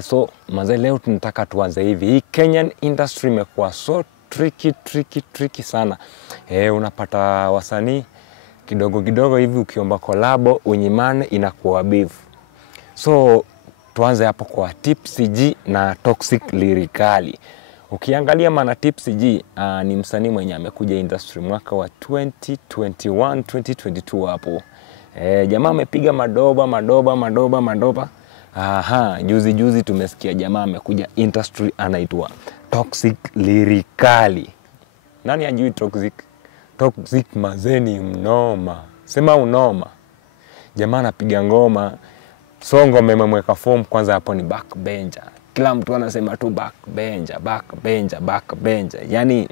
So manze, leo tunataka tuanze hivi. Hii Kenyan industry imekuwa so tricky sana. Unapata wasanii kidogo hivi ukiomba collabo unyimane inakuwa beef. So tuanze hapo kwa Tipsy G na Toxic Lyrically. Ukiangalia maana Tipsy G ni msanii mwenye amekuja industry mwaka wa 2021 2022 hapo. Jamaa amepiga madoba. Juzi tumesikia jamaa amekuja industry anaitwa Toxic Lyrically. Nani ajui Toxic? Toxic mazeni mnoma. Sema unoma. Jamaa anapiga ngoma. Songo mememweka form kwanza hapo ni backbencher. Kila mtu anasema tu backbencher. Yaani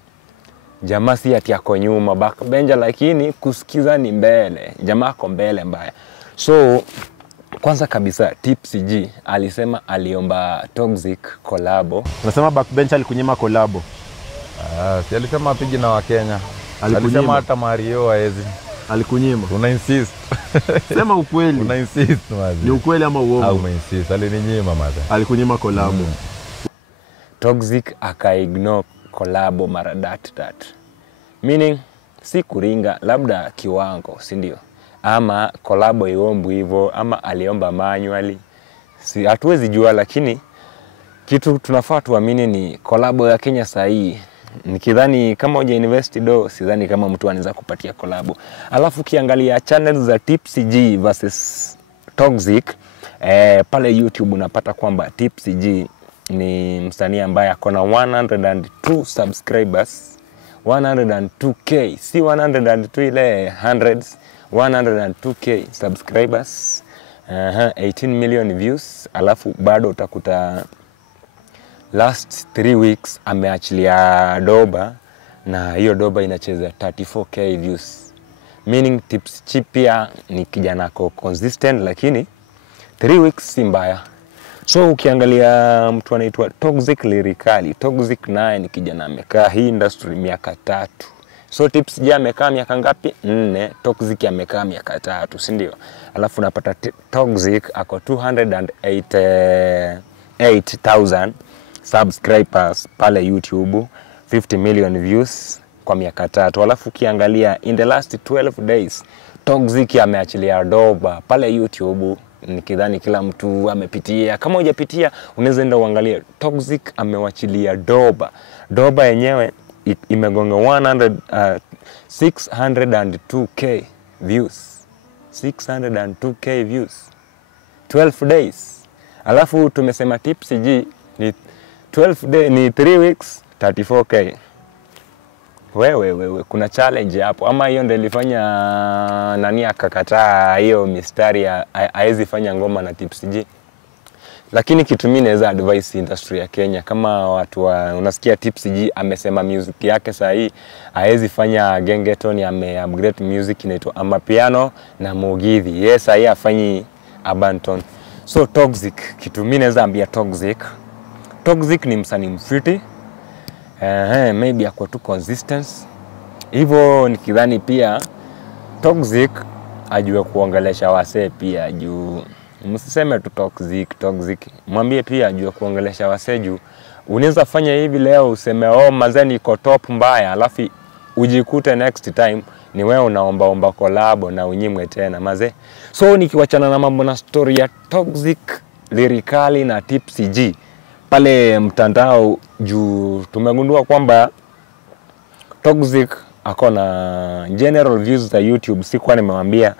jamaa si ati yako nyuma backbencher, lakini kusikiza ni mbele. Jamaa ako mbele mbaya. So kwanza kabisa Tipsy G alisema aliomba Toxic collabo. Unasema backbencher alikunyima collabo? Si alisema apige na Wakenya. Alisema hata Mario haezi. Alikunyima. Una insist. Sema ukweli. Una insist mazi. Ni ukweli ama uongo? Au insist. Alininyima mazi. Alikunyima collabo. Toxic aka-ignore collabo mara that. Meaning si kuringa, labda kiwango, si ndio? Ama collabo iombu hivyo, ama aliomba manually. Si hatuwezi jua, lakini kitu tunafaa tuamini ni collabo ya Kenya sahi. Nikidhani kama hoja invest do, sidhani kama mtu anaweza kupatia collabo. Alafu kiangalia channels za Tipsy G versus Toxic, pale YouTube unapata kwamba Tipsy G ni msanii ambaye ako na 102 subscribers. 102k, si 102 ile hundreds, 102k subscribers, 18 million views. Alafu bado utakuta last 3 weeks ameachilia doba, na hiyo doba inacheza 34k views. Meaning Tipsy G pia ni kijana ako consistent, lakini 3 weeks si mbaya. So ukiangalia mtu anaitwa Toxic Lyrically, Toxic naye ni kijana amekaa hii industry miaka 3. So Tipsy G amekaa miaka ngapi? 4. Toxic amekaa miaka 3, si ndio? Alafu unapata Toxic ako 288,000 subscribers pale YouTube, 50 million views kwa miaka 3. Alafu ukiangalia in the last 12 days Toxic ameachilia doba pale YouTube. Nikidhani kila mtu amepitia. Kama hujapitia unaweza enda uangalie. Toxic amewachilia doba. Doba yenyewe imegonga 602k views. 602k views. 12 days. Alafu tumesema Tipsy G ni 12 days, ni 3 weeks 34k. Wewe kuna challenge hapo, ama hiyo ndio ilifanya nani akakataa hiyo mistari haezi fanya ngoma na Tipsy G? Lakini kitu mimi naweza advice industry ya Kenya, kama watu unasikia Tipsy G amesema music yake sahi haezi fanya gengeton, ame-upgrade music inaitwa amapiano na mugithi. Yes, sahi afanyi abanton. So Toxic, kitu mimi naweza ambia Toxic ni msanii mfiti. Maybe akwa tu consistency. Hivyo nikidhani pia Toxic ajue kuongelesha wasee pia juu. Msiseme tu Toxic. Mwambie pia ajue kuongelesha wasee juu. Unaweza fanya hivi leo useme mazeni iko top mbaya, alafu ujikute next time ni wewe unaomba collabo na unyimwe tena maze. So nikiwachana na mambo na story ya Toxic Lyrically na Tipsy G pale mtandao, juu tumegundua kwamba Toxic ako na general views za YouTube. Sikuwa nimemwambia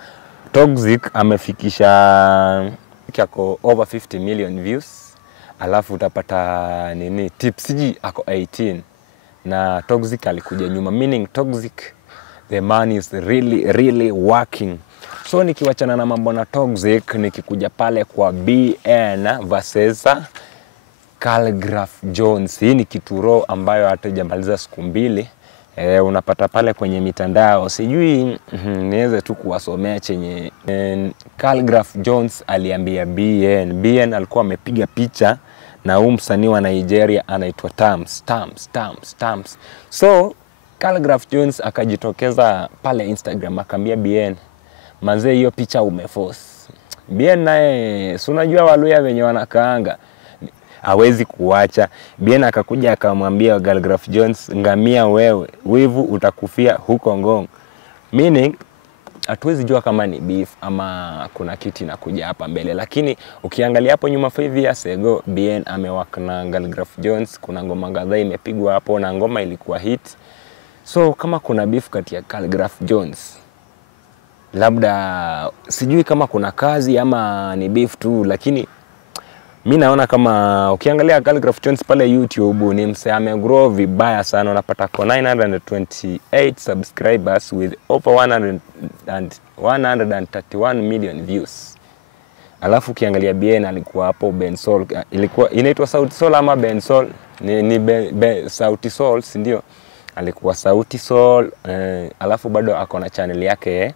Toxic amefikisha ako over 50 million views. Alafu utapata nini Tipsy G ako 18 na Toxic alikuja nyuma, meaning Toxic the man is really working. So nikiwachana na mambo na Toxic, nikikuja pale kwa BN versus Khaligraph Jones. Hii ni kituro ambayo hatajamaliza siku 2. Unapata pale kwenye mitandao. Sijui niweze tu kuwasomea chenye Khaligraph Jones aliambia BN alikuwa amepiga picha na msanii wa Nigeria anaitwa Tams. So Khaligraph Jones akajitokeza pale Instagram akamwambia BN, manze hiyo picha umeforce. BN naye si unajua Waluya wenye wanakaanga. hawezi kuacha. Bien akakuja akamwambia Khaligraph Jones, ngamia wewe, wivu utakufia huko Ngong. Meaning hatuwezi jua kama ni beef ama kuna kitu inakuja hapa mbele, lakini ukiangalia hapo nyuma 5 years ago Bien amewaka na Khaligraph Jones, kuna ngoma kadhaa imepigwa hapo na ngoma ilikuwa hit. So kama kuna beef kati ya Khaligraph Jones, labda sijui kama kuna kazi ama ni beef tu, lakini mimi naona kama ukiangalia Khaligraph Jones pale YouTube ni msee amegrow vibaya sana. Unapata kwa 928 subscribers with over 131 million views. Alafu ukiangalia Bien alikuwa hapo Bensoul, ilikuwa inaitwa Sauti Sol ama Bensoul, ni Sauti Sol, si ndio? Alikuwa Sauti Sol, alafu bado ako na channel yake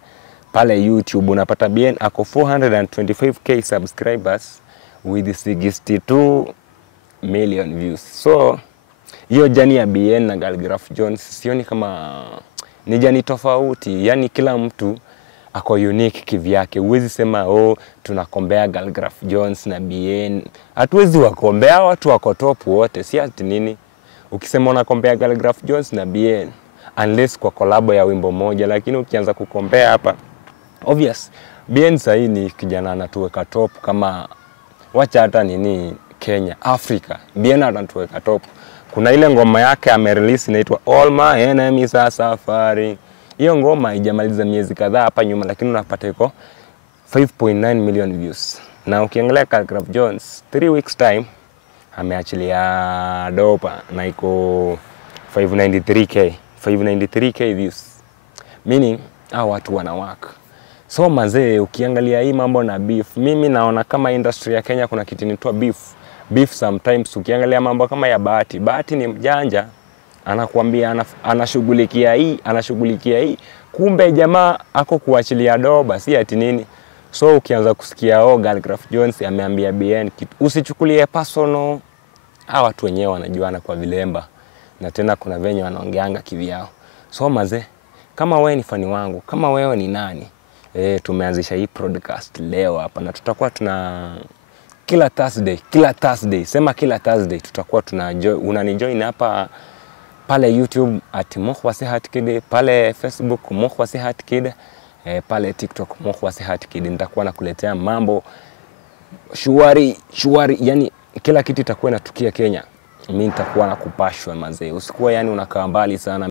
pale YouTube. Unapata Bien ako 425k subscribers with 62 million views. So hiyo jani ya Bien na Khaligraph Jones sioni kama ni jani tofauti. Yani kila mtu ako unique kivyake. Huwezi sema tunakombea Khaligraph Jones na Bien. Hatuwezi wakombea, watu wako top wote, si ati nini. Ukisema unakombea Khaligraph Jones na Bien unless kwa collab ya wimbo moja, lakini ukianza kukombea hapa obvious Bien sahi ni kijana anatuweka top. Kama wacha hata nini Kenya, Afrika, Bien anatuweka top. Kuna ile ngoma yake amerelease inaitwa All My Enemies Are Suffering. Hiyo ngoma haijamaliza miezi kadhaa hapa nyuma, lakini unapata iko 5.9 million views. Na ukiangalia Khaligraph Jones 3 weeks time ameachilia dopa na iko 593k views. Meaning hao watu wanawaka. So mazee, ukiangalia hii mambo na beef, mimi naona kama industry ya Kenya kuna kitu inaitwa beef. Beef sometimes ukiangalia mambo kama ya Bahati. Bahati ni mjanja, anakuambia anashughulikia hii, kumbe jamaa ako kuachilia doba, si ati nini. So ukianza kusikia Khaligraph Jones ameambia Bien kitu, usichukulie personal. Hawa watu wenyewe wanajuana kwa vilemba, na tena kuna venye wanaongeanga kivyao. So mazee, kama wewe ni fani wangu, kama wewe ni nani, tumeanzisha hii podcast leo hapa, na tutakuwa tuna kila Thursday tutakuwa unanijoin hapa pale YouTube @MokhwaSihatkid, pale Facebook MokhwaSihatkid, pale TikTok MokhwaSihatkid. Nitakuwa nakuletea mambo shwari, yani kila kitu itakuwa inatukia Kenya. Mimi nitakuwa nakupashwa mazee. Usikuwa yani unakaa mbali sana.